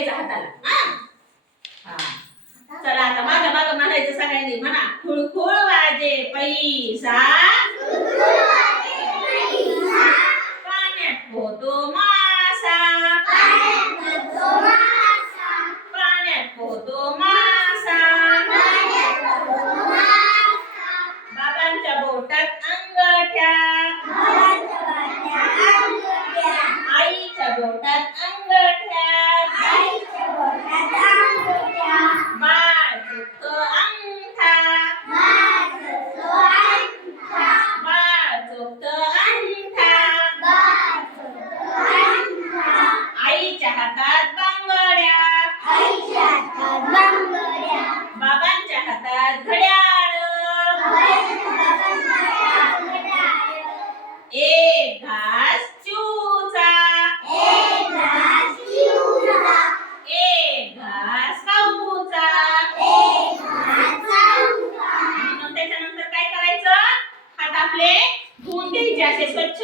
घ्यायचा हाताला. हा चला आता माझ्या मागं म्हणायचं सगळ्यांनी. म्हणा खुळखुळ वाजे पैसा, पाण्यात पोहतो मासा, पाण्यात पोहतो मासा, बाबांच्या बोटात अंगठ्या, आईच्या बोटात अंगठ्या, बाळ चुकतो अंगठा, बाळ चुकतो अंगठा, आईच्या हातात बांगड्या, बाबांच्या हातात घड्याळ, एक घास चिवचा, एक घास खाऊचा. आणि मग त्याच्यानंतर काय करायचं? हात आपले धुवून घ्यायचे असे स्वच्छ.